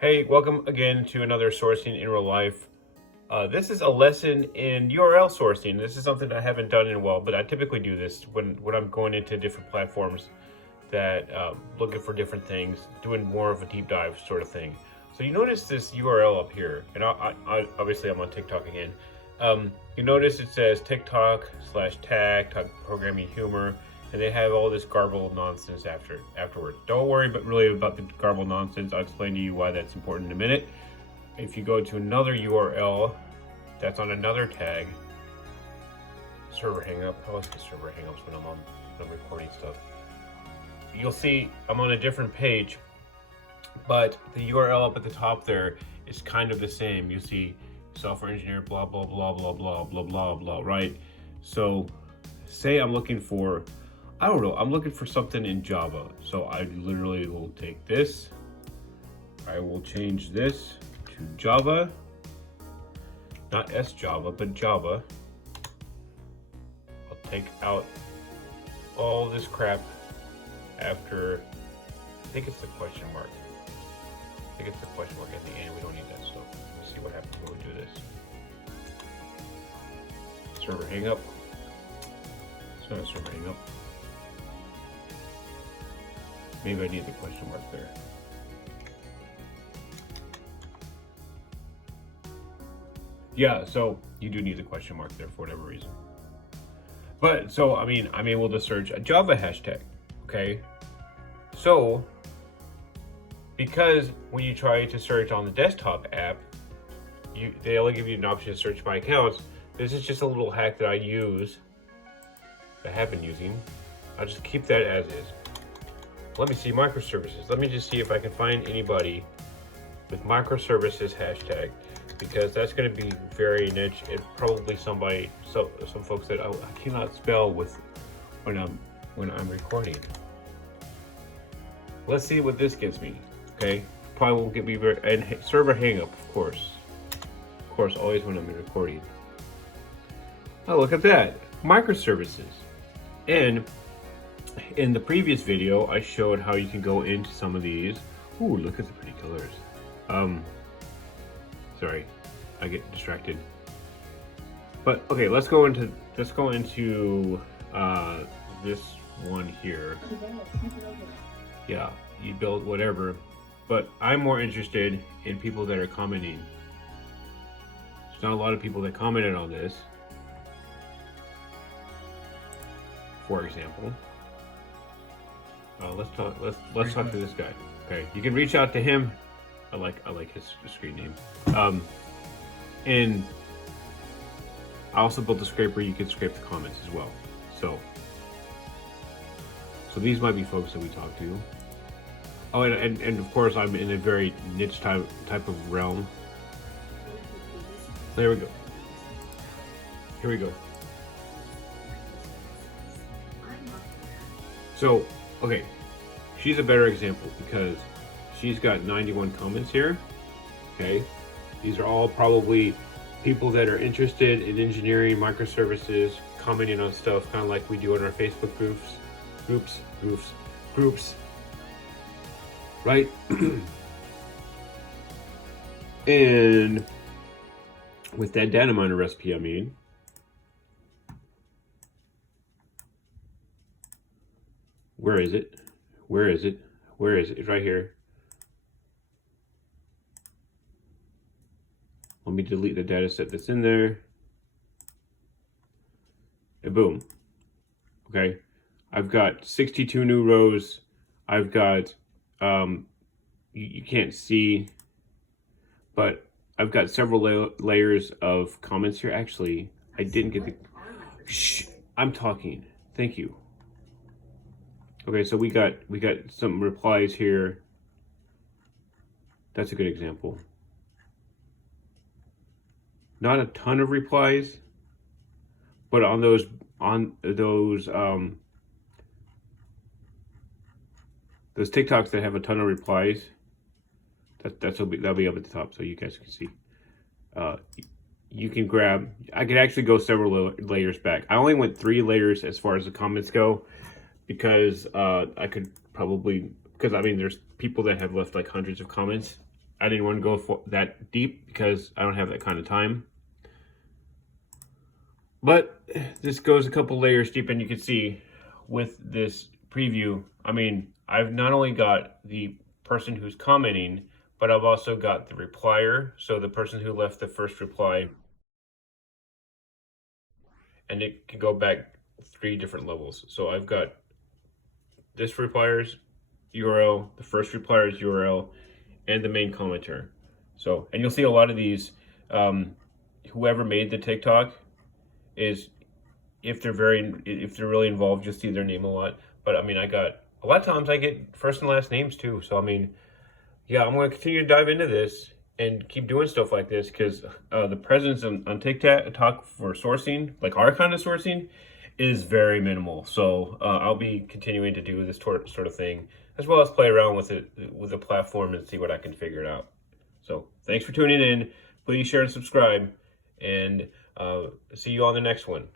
Hey, welcome again to another Sourcing in Real Life. This is a lesson in URL sourcing. This is something I haven't done in a while, but I typically do this when I'm going into different platforms that looking for different things, doing more of a deep dive sort of thing. So you notice this URL up here, and obviously I'm on TikTok again. You notice it says TikTok/tag, talk programming humor, and they have all this garbled nonsense afterwards. Don't worry, but really about the garbled nonsense. I'll explain to you why that's important in a minute. If you go to another URL that's on another tag, server hangup. I always get server hangups when I'm recording stuff. You'll see I'm on a different page, but the URL up at the top there is kind of the same. You see software engineer, blah, blah, blah, blah, blah, blah, blah, blah, right? So say I'm looking for, I don't know, I'm looking for something in Java. So I literally will take this, I will change this to Java, not SJava, but Java. I'll take out all this crap after, I think it's the question mark. I think it's the question mark at the end. We don't need that stuff. Let's see what happens when we do this. Server hang up. It's not a server hang up. Maybe I need the question mark there. Yeah, so you do need the question mark there for whatever reason. But so I'm able to search a Java hashtag. Okay. So because when you try to search on the desktop app, they only give you an option to search by accounts. This is just a little hack that I use, that I have been using. I'll just keep that as is. Let me see microservices. Let me just see if I can find anybody with microservices hashtag, because that's going to be very niche and probably some folks that I cannot spell with when I'm recording. Let's see what this gives me. Okay, probably won't get me very, and server hang up, of course, always when I'm recording. Oh, look at that, microservices. And in the previous video, I showed how you can go into some of these. Ooh, look at the pretty colors. Sorry, I get distracted. But okay, let's go into this one here. Yeah, you build whatever, but I'm more interested in people that are commenting. There's not a lot of people that commented on this, for example. Let's talk to this guy. Okay, you can reach out to him. I like his screen name. And I also built a scraper. You can scrape the comments as well. So these might be folks that we talk to. Oh, and of course I'm in a very niche type of realm. There we go. Here we go. So, okay, she's a better example because she's got 91 comments here. Okay, these are all probably people that are interested in engineering, microservices, commenting on stuff, kind of like we do in our Facebook groups, right? And with that data miner recipe, I mean, where is it? It's right here. Let me delete the data set that's in there. And boom. Okay. I've got 62 new rows. I've got, you can't see, but I've got several layers of comments here. Actually, I didn't get the, shh, I'm talking. Thank you. Okay, so we got some replies here. That's a good example. Not a ton of replies, but on those TikToks that have a ton of replies, that'll be up at the top so you guys can see. You can grab, I could actually go several layers back. I only went 3 layers as far as the comments go, because I could probably, because I mean there's people that have left like hundreds of comments, I didn't want to go for that deep because I don't have that kind of time. But this goes a couple layers deep, and you can see with this preview, I mean, I've not only got the person who's commenting, but I've also got the replier, so the person who left the first reply, and it can go back 3 different levels. So I've got this replier's URL, the first replier's URL, and the main commenter. So, and you'll see a lot of these, whoever made the TikTok is, if they're really involved, you'll see their name a lot. But I mean, a lot of times I get first and last names too. So I mean, yeah, I'm going to continue to dive into this and keep doing stuff like this, because the presence on TikTok for sourcing, like our kind of sourcing, is very minimal. So I'll be continuing to do this sort of thing, as well as play around with it, with the platform, and see what I can figure it out. So thanks for tuning in. Please share and subscribe, and see you on the next one.